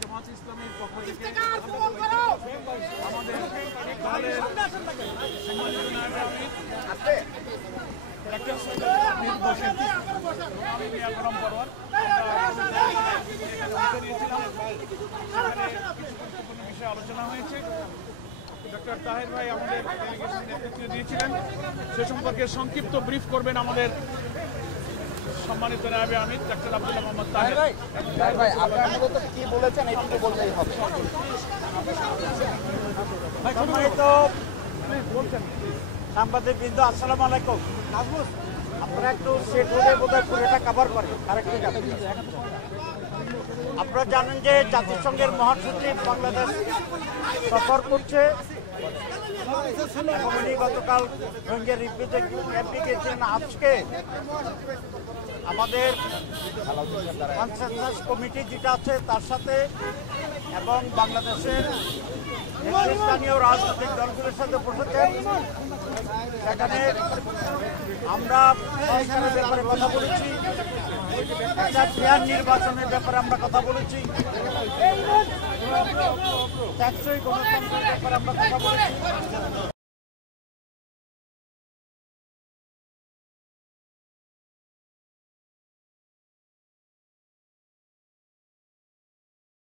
জামাত ইসলামীর পক্ষ থেকে আমাদের দলের সম্মানিত নায়েবে আমির ডাক্তার সৈয়দ মীর বশির আমি মিয়া গোলাম পরোয়ার গুরুত্বপূর্ণ বিষয়ে আলোচনা হয়েছে। ডক্টর তাহের ভাই আমাদের ডেলিগেশন নেতৃত্ব দিয়েছিলেন, সে সম্পর্কে সংক্ষিপ্ত ব্রিফ করবেন আমাদের সম্মানিত নায়েবে আমির ডাক্তার আব্দুল্লাহ মোহাম্মদ তাহের ভাই। আপনারা মূলত কি বলেছেন একটু বললেই হবে। সম্মানিত সাংবাদিকবৃন্দ, আসসালামু আলাইকুম। আপনারা একটু সেট হলে বোধহয় পুরোটা কভার করেন। আরেকটু আপনারা জানেন যে জাতিসংঘের মহাসচিব বাংলাদেশ সফর করছে এবং উনি গতকাল রোহিঙ্গা অ্যাপ্লিকেশন আজকে আমাদের কনসেনসাস কমিটি যেটা আছে তার সাথে এবং বাংলাদেশের নেতৃস্থানীয় রাজনৈতিক দলগুলোর সাথে বসেছেন। সেখানে আমরা সংস্কারের ব্যাপারে কথা বলেছি, একটা ফেয়ার নির্বাচনের ব্যাপারে আমরা কথা বলেছি, টেকসই গণতন্ত্রের ব্যাপারে আমরা কথা বলেছি।